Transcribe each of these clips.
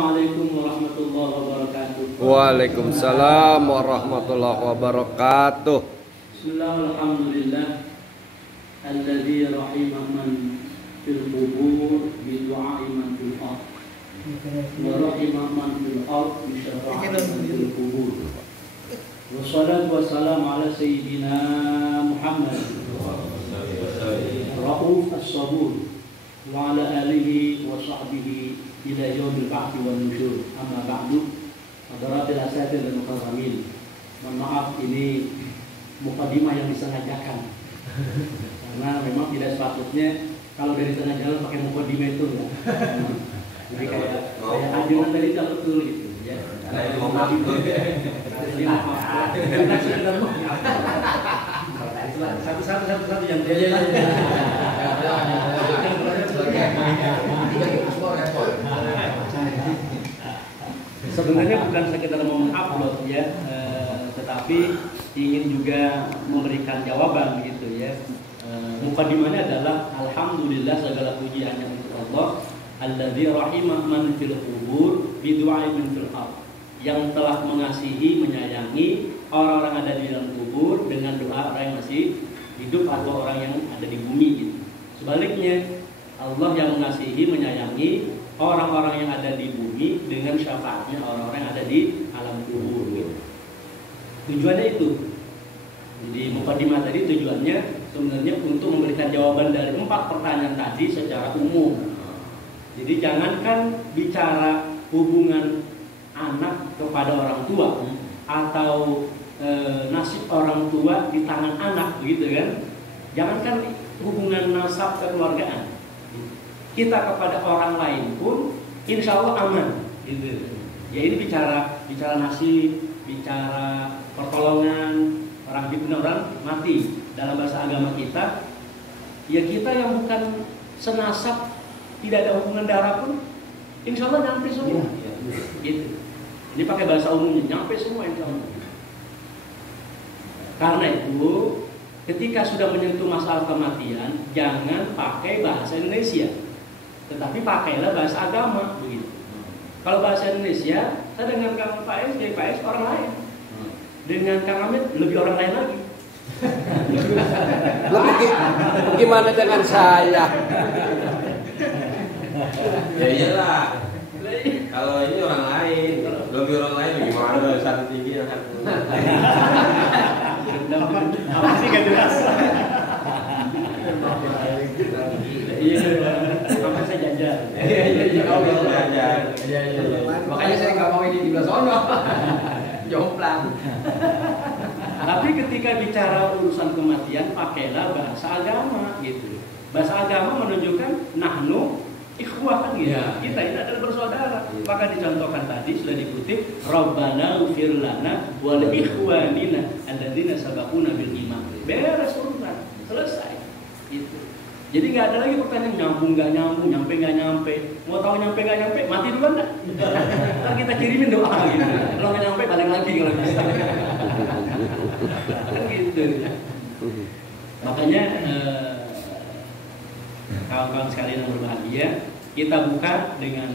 Assalamualaikum warahmatullahi wabarakatuh. Waalaikumsalam warahmatullahi wabarakatuh. Bismillah, alhamdulillah alladzi rahimah man fil qubur bi du'a'i man fil ard wa rahimah man fil ard bi syafa'ati man fil qubur. Wassalatu wassalamu ala sayyidina Muhammad Rauf as-Sabur wa ala alihi wa sahbihi ila yaumil ba'thi wan nusyur. Amma ba'du. Hadaratil asatidz dan mukarramin. Mohon maaf, ini mukadimah yang disengajakan. Karena memang tidak sepatutnya kalau dari tengah jalan pakai mukadimah itu enggak. Jadi kayak ajunan tadi tak betul gitu ya. Saya mau maaf. Satu yang sebenarnya bukan sekedar mengupload ya, tetapi ingin juga memberikan jawaban gitu ya. Mukadimahnya adalah alhamdulillah segala puji hanya untuk Allah alladzi rahimah man fil qubur bi du'a'i man fil ard, yang telah mengasihi menyayangi orang-orang ada di dalam kubur dengan doa orang yang masih hidup atau orang yang ada di bumi gitu. Sebaliknya Allah yang mengasihi menyayangi orang-orang yang ada di bumi dengan syafaatnya orang-orang yang ada di alam kubur gitu. Tujuannya itu. Jadi mukadimah tadi tujuannya sebenarnya untuk memberikan jawaban dari 4 pertanyaan tadi secara umum. Jadi jangankan bicara hubungan anak kepada orang tua atau nasib orang tua di tangan anak begitu kan. Jangankan hubungan nasab kekeluargaan, kita kepada orang lain pun insya Allah aman gitu. Ya ini bicara nasib, bicara pertolongan orang hidup dan orang mati. Dalam bahasa agama kita, ya kita yang bukan senasab, tidak ada hubungan darah pun insya Allah nyampe semua gitu. Ini pakai bahasa umumnya, nyampe semua insya Allah. Karena itu ketika sudah menyentuh masalah kematian, jangan pakai bahasa Indonesia, tetapi pakailah bahasa agama begitu. Kalau bahasa Indonesia, saya dengan Kang Faiz, jadi Faiz orang lain. Dengan Kang Hamid lebih orang lain lagi. Lebih gimana dengan saya? Ya iyalah. Kalau ini orang lain, lebih orang lain gimana? Satu tinggi yang satu. Apa sih gak jelas? Iya, apa saya jajan? Iya, kamu bisa belajar. Iya. Makanya saya nggak mau ini di belah sono. Jomplang. Tapi ketika bicara urusan kematian, pakailah bahasa agama gitu. Bahasa agama menunjukkan nahnu ikhwah kan gitu. Ya. Kita ini adalah bersaudara. Maka dicontohkan tadi sudah dikutip, Rabbana ighfir lana wa li ikhwanina alladzina sabaquna bil iman. Beres urusan, selesai. Gitu. Jadi nggak ada lagi pertanyaan nyambung nggak nyambung, nyampe nggak nyampe. Mau tahu nyampe nggak nyampe, mati duluan nggak? Ntar kita kirimin doa gitu. Kalau nggak nyampe balik lagi kalau bisa. Kan gitu. Makanya kawan-kawan sekalian yang berbahagia, kita buka dengan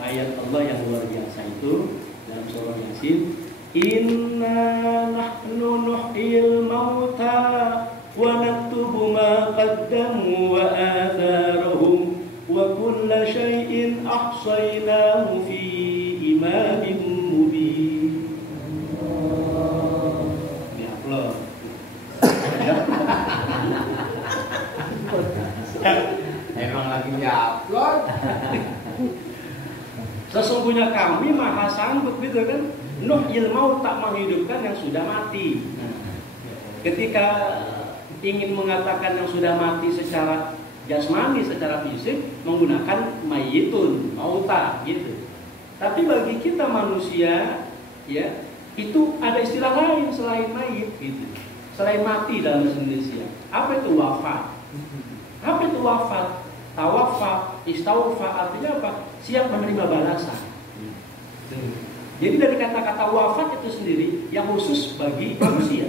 ayat Allah yang luar biasa itu dalam surah Yasin. Inna nahnu nuhyil mauta wa naktubu ma qaddamu wa atharahum wa kulla syai'in ahsaynahu fi imamin mubin. Diupload. Emang lagi diupload. Sesungguhnya kami maha sanggup gitu kan. Nuh ilmu tak menghidupkan yang sudah mati. Ketika ingin mengatakan yang sudah mati secara jasmani, secara fisik, menggunakan mayitun, mauta gitu. Tapi bagi kita manusia, ya itu ada istilah lain selain mayit gitu. Selain mati dalam bahasa Indonesia. Apa itu wafat? Apa itu wafat? Tawaffa, istaufa artinya apa? Siap menerima balasan. Jadi dari kata-kata wafat itu sendiri yang khusus bagi manusia.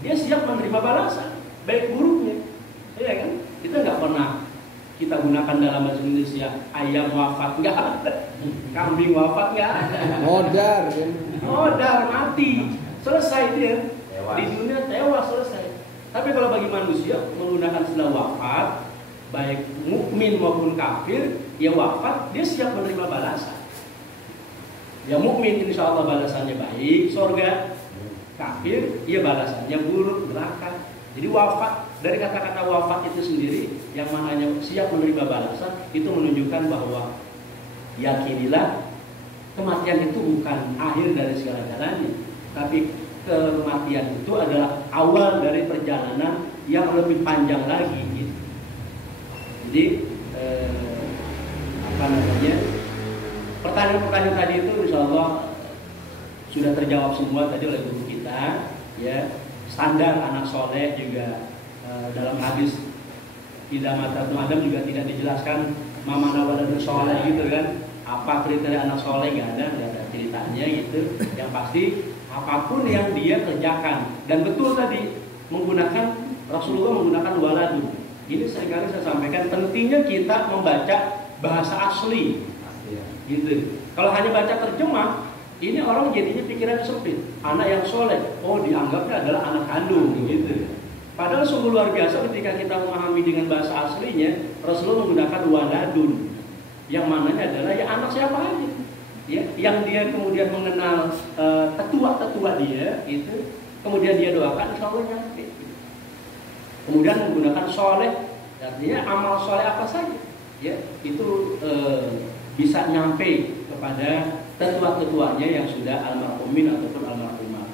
Dia siap menerima balasan, baik buruknya. Ya kan? Kita nggak pernah kita gunakan dalam bahasa Indonesia ayam wafat nggak ada, kambing wafat nggak ada. Modar. Modar mati, selesai dia. Tewas. Di dunia tewas selesai. Tapi kalau bagi manusia menggunakan istilah wafat, baik mukmin maupun kafir, ya wafat dia siap menerima balasan. Ya mukmin insya Allah balasannya baik, surga. Kafir, ya balasannya buruk, neraka. Jadi wafat, dari kata-kata wafat itu sendiri yang maknanya siap menerima balasan, itu menunjukkan bahwa yakinilah kematian itu bukan akhir dari segala-galanya, tapi kematian itu adalah awal dari perjalanan yang lebih panjang lagi gitu. Jadi pertanyaan-pertanyaan tadi itu insya Allah sudah terjawab semua tadi oleh guru kita, ya. Standar anak soleh juga dalam hadis tidak mata Adam juga tidak dijelaskan mama nawalan soleh gitu kan. Apa kriteria anak soleh nggak ada ceritanya gitu. Yang pasti apapun yang dia kerjakan, dan betul tadi Rasulullah menggunakan waladun. Ini seringkali saya sampaikan pentingnya kita membaca bahasa asli gitu. Kalau hanya baca terjemah, ini orang jadinya pikirannya sempit. Anak yang soleh, oh dianggapnya adalah anak kandung gitu. Padahal sungguh luar biasa ketika kita memahami dengan bahasa aslinya. Rasulullah menggunakan waladun, yang mananya adalah ya anak siapa aja, ya, yang dia kemudian mengenal tetua-tetua dia itu, kemudian dia doakan insya Allah nyampe. Kemudian menggunakan soleh, artinya amal soleh apa saja, ya itu bisa nyampe kepada tetua-tetuanya yang sudah almarhumin ataupun almarhumah.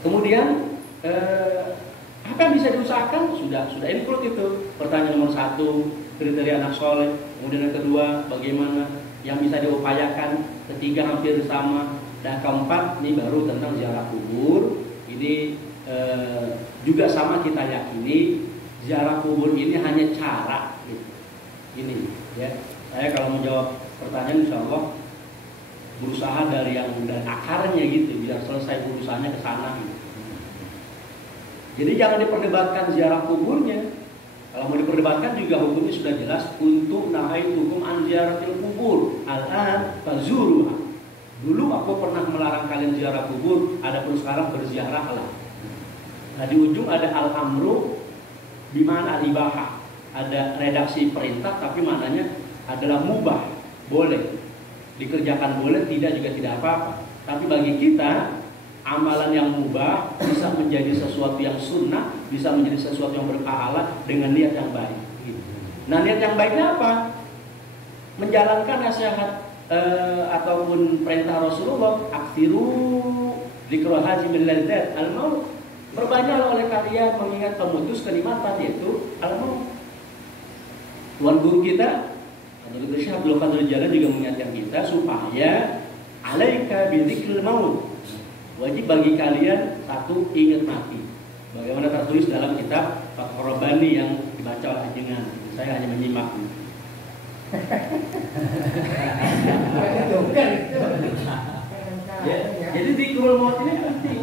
Kemudian apa yang bisa diusahakan sudah include itu. Pertanyaan nomor 1, kriteria anak soleh. Kemudian yang kedua, bagaimana yang bisa diupayakan. Ketiga hampir sama. Dan keempat, ini baru tentang ziarah kubur. Ini juga sama kita yakini ziarah kubur ini hanya cara gitu. Ini ya. Saya kalau menjawab pertanyaan insya Allah berusaha dari akarnya gitu, biar selesai urusannya ke sana gitu. Jadi jangan diperdebatkan ziarah kuburnya. Kalau mau diperdebatkan juga hukumnya sudah jelas. Untuk nahai hukum an ziaratil kubur al-an fazuruha. Dulu aku pernah melarang kalian ziarah kubur, adapun sekarang berziarahlah. Nah di ujung ada al-amru bimana al-ibaha. Ada redaksi perintah tapi maknanya adalah mubah, boleh dikerjakan, boleh, tidak juga tidak apa-apa. Tapi bagi kita amalan yang mubah bisa menjadi sesuatu yang sunnah, bisa menjadi sesuatu yang berpahala dengan niat yang baik. Nah niat yang baiknya apa? Menjalankan nasihat ataupun perintah Rasulullah, aktsiru dzikra haji min ladzat al-maut. Perbanyaklah oleh kalian mengingat pemutus kenikmatan, yaitu al-maut. Tuan guru kita Dr. Syekh Abdul Qadir Jalan juga mengingatkan kita supaya alaika bidzikril maut. Wajib bagi kalian satu, ingat mati. Bagaimana tertulis dalam kitab Fathur Rabbani yang dibaca oleh jenengan. Saya hanya menyimak. Ya, jadi dzikrul maut ini penting.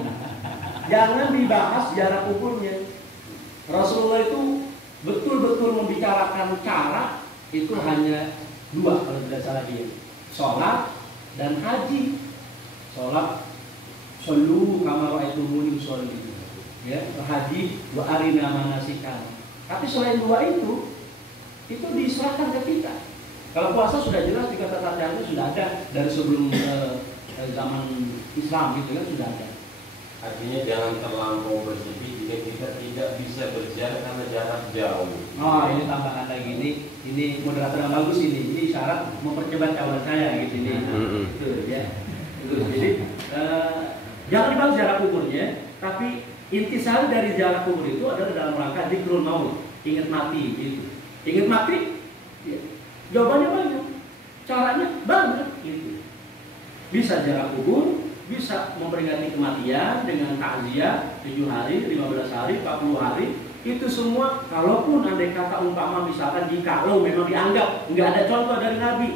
Jangan dibahas ziarah kuburnya. Rasulullah itu betul-betul membicarakan cara itu hanya 2 kalau tidak salah dia. Sholat dan haji. Sholat, shollu kama ra'aitumuni usolli. Ya, haji wa arina manasikan. Tapi selain 2 itu diserahkan ke kita. Kalau puasa sudah jelas di kata tata sudah ada dari sebelum zaman Islam gitu kan sudah ada. Artinya jangan terlampau bersepi jika kita tidak bisa berjalan karena jarak jauh. Oh ini tambahan lagi, ini moderator yang bagus ini syarat mempercepat kawan saya gitu ini. Itu ya. Itu. Jadi jangan dibahas jarak kuburnya, tapi intisari dari jarak kubur itu adalah dalam rangka dzikrul maut, ingat mati gitu. Ingat mati? Ya. Jawabannya banyak. Caranya banyak gitu. Bisa jarak kubur, bisa memperingati kematian dengan takziah 7 hari, 15 hari, 40 hari. Itu semua kalaupun andai kata umpama misalkan jikalau memang dianggap nggak ada contoh dari Nabi,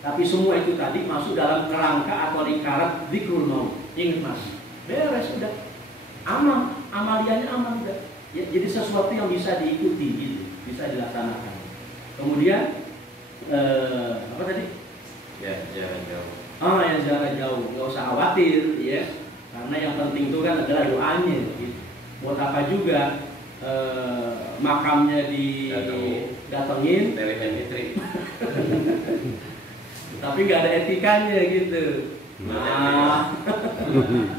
tapi semua itu tadi masuk dalam kerangka atau lingkaran dzikrul maut. Ingat mas, beres sudah, aman, amaliannya aman udah. Ya, jadi sesuatu yang bisa diikuti gitu. bisa dilaksanakan. Kemudian apa tadi? Ya, jarak jauh. Yang jarak jauh, nggak usah khawatir ya, karena yang penting itu kan adalah doanya. Gitu. Buat apa juga makamnya didatengin, telemetri. tapi nggak ada etikanya gitu. Nah,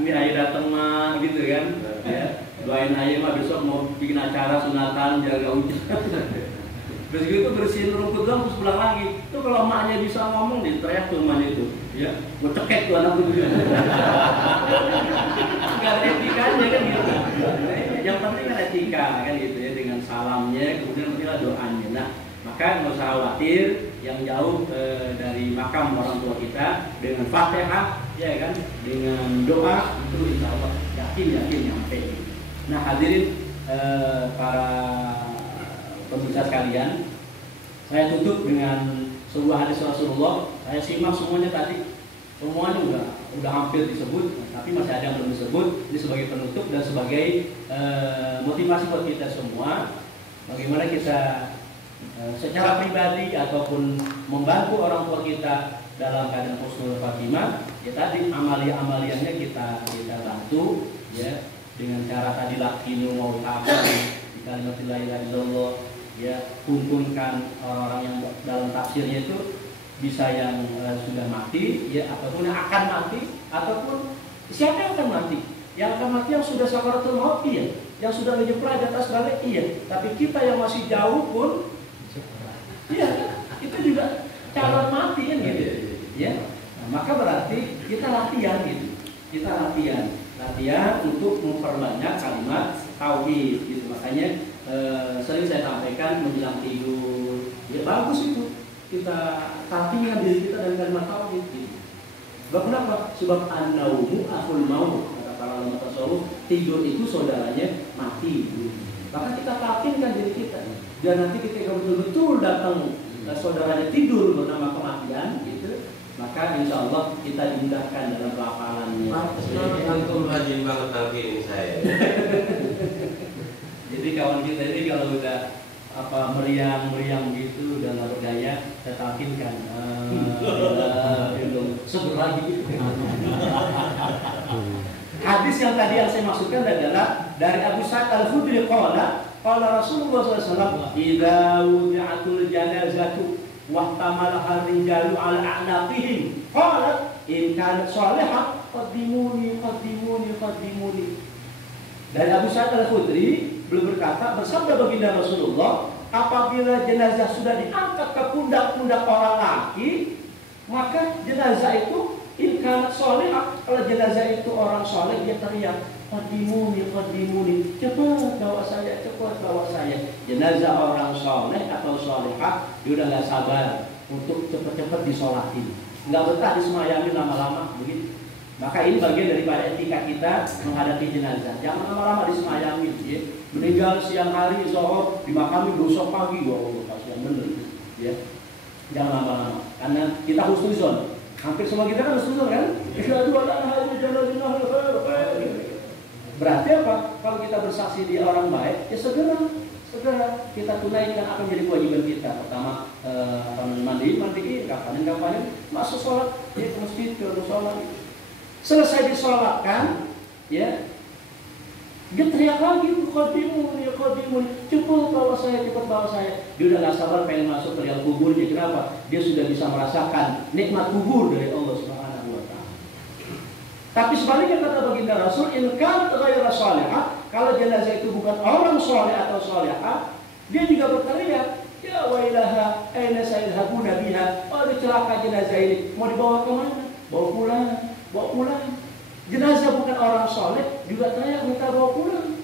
ini ayah datang mah gitu kan, ya. Doain ayah mah besok mau bikin acara sunatan jaga hujan. Terus gitu bersihin rumput doang terus pulang lagi. Itu kalau emaknya bisa ngomong diteriak tuh emaknya itu, ya, gue cekek tuh anak itu. Nggak ada etikanya kan gitu. Yang penting kan etika kan gitu ya, dengan salamnya, kemudian pentinglah doanya. Nah, maka nggak usah khawatir yang jauh dari makam orang tua kita dengan Fatihah, ya kan, dengan doa itu insya Allah yakin nyampe. Nah hadirin para pemirsa sekalian, saya tutup dengan sebuah hadis Rasulullah. Saya simak semuanya tadi, semuanya udah hampir disebut, tapi masih ada yang belum disebut. Ini sebagai penutup dan sebagai motivasi buat kita semua, bagaimana kita secara pribadi ataupun membantu orang tua kita dalam keadaan husnul khatimah. Ya tadi amalia-amaliannya kita bantu ya, dengan cara tadi lakinu mau apa di kalimat la ilaha illallah ya, kumpulkan orang-orang yang dalam tafsirnya itu bisa yang sudah mati ya, ataupun yang akan mati, ataupun siapa yang akan mati? Yang akan mati yang sudah sakaratul maut iya, yang sudah menyeberang di atas balik iya, tapi kita yang masih jauh pun iya, itu juga calon mati kan gitu ya. Nah, maka berarti kita latihan gitu, kita latihan untuk memperbanyak kalimat tauhid gitu. Makanya sering saya sampaikan menjelang tidur ya bagus itu kita latihan diri kita dengan kalimat tauhid gitu. Kenapa? Sebab an-naumu akhul maut, kata para ulama tasawuf, tidur itu saudaranya mati gitu. Maka kita latihan diri kita, dan nanti ketika betul-betul datang saudaranya tidur bernama kematian gitu, maka insya Allah kita dimudahkan dalam pelafalannya. Antum rajin banget talqin saya. Jadi kawan kita ini kalau udah meriang gitu dan berdaya, saya talqinkan seger lagi. Hadis yang tadi yang saya maksudkan adalah dari Abu Sa'id Al-Khudri qala Rasulullah SAW, idza wudi'atul janazatu wahtamalaha rijalu ala a'naqihim qala in kanat salihah qaddimuni. Dari Abu Sa'id Al-Khudri beliau berkata, bersabda baginda Rasulullah, apabila jenazah sudah diangkat ke pundak-pundak orang laki, maka jenazah itu in kanat salihah, kalau jenazah itu orang saleh dia teriak qadimuni, cepat bawa saya. Jenazah orang soleh atau solehah, dia udah gak sabar untuk cepat-cepat disolatin, nggak betah disemayami lama-lama begitu. Maka ini bagian daripada etika kita menghadapi jenazah. Jangan lama-lama disemayami ya. Meninggal siang hari zuhur dimakami besok pagi, kasihan bener ya. Jangan lama-lama, karena kita husnuzon. Hampir semua kita kan husnuzon kan? Berarti apa? Kalau kita bersaksi di orang baik, ya segera kita tunaikan apa yang jadi kewajiban kita. Pertama, mandiin, kafanin, masuk sholat, ya ke masjid, ke musola. Selesai disolatkan, ya, dia teriak lagi, qadimuni, cepat bawa saya. Dia udah gak sabar pengen masuk ke dalam kuburnya. Kenapa? Dia sudah bisa merasakan nikmat kubur dari Allah Subhanahu wa Ta'ala. Tapi sebaliknya kata baginda Rasul, in kanat ghayra salihah, kalau jenazah itu bukan orang soleh atau solehah, dia juga berteriak, ya wailaha aina sayadhabuna biha, celaka jenazah ini, mau dibawa ke mana? Bawa pulang. Jenazah bukan orang soleh juga teriak minta bawa pulang.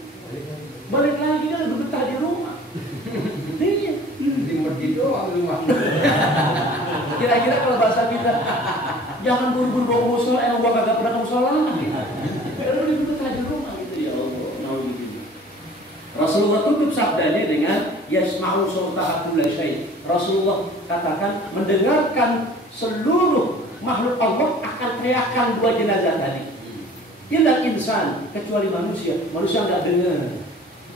Balik lagi kan udah betah di rumah. Iya, Di masjid doang rumah. kira-kira kalau bahasa kita, jangan buru-buru bawa musola, emang gua kagak pernah ke musola. Karena udah betah di rumah gitu ya Allah. Rasulullah tutup sabdanya dengan yasma'u sawtaha kullu syai'. Rasulullah katakan mendengarkan seluruh makhluk Allah akan teriakan dua jenazah tadi. Illa insan, kecuali manusia. Manusia enggak dengar.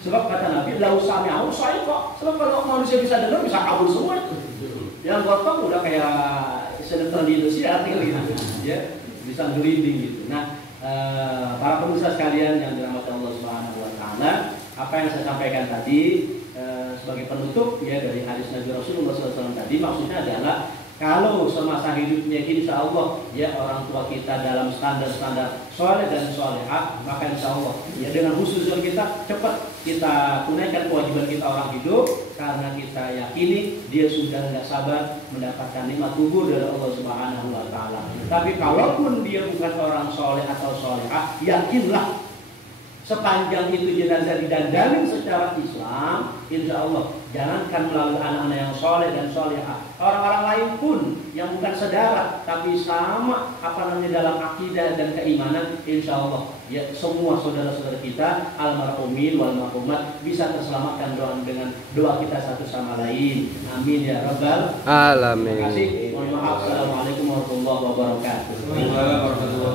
Sebab kata Nabi, lau sami'u sa'iqa. Sebab kalau manusia bisa dengar bisa kabur semua itu. Yang gotong udah kayak sinetron di Indonesia gitu, ya bisa gelinding gitu. Nah, para pemirsa sekalian yang dirahmati Allah Subhanahu Wa Taala, apa yang saya sampaikan tadi sebagai penutup ya dari hadis Nabi Rasulullah SAW tadi, maksudnya adalah kalau semasa hidupnya insya Allah ya orang tua kita dalam standar-standar soleh dan solehah, maka insya Allah ya dengan husnuzon kita cepat kita tunaikan kewajiban kita orang hidup, karena kita yakini dia sudah tidak sabar mendapatkan nikmat kubur dari Allah Subhanahu Wa Taala. Tapi kalaupun dia bukan orang soleh atau solehah, yakinlah sepanjang itu jenazah didandani secara Islam, insya Allah jangankan melalui anak-anak yang soleh dan solehah, orang-orang lain pun yang bukan saudara tapi sama dalam akidah dan keimanan, insya Allah ya semua saudara-saudara kita almarhumin wal marhumat bisa terselamatkan dengan doa kita satu sama lain. Amin ya rabbal alamin. Terima kasih. Mohon maaf. Assalamualaikum warahmatullahi wabarakatuh.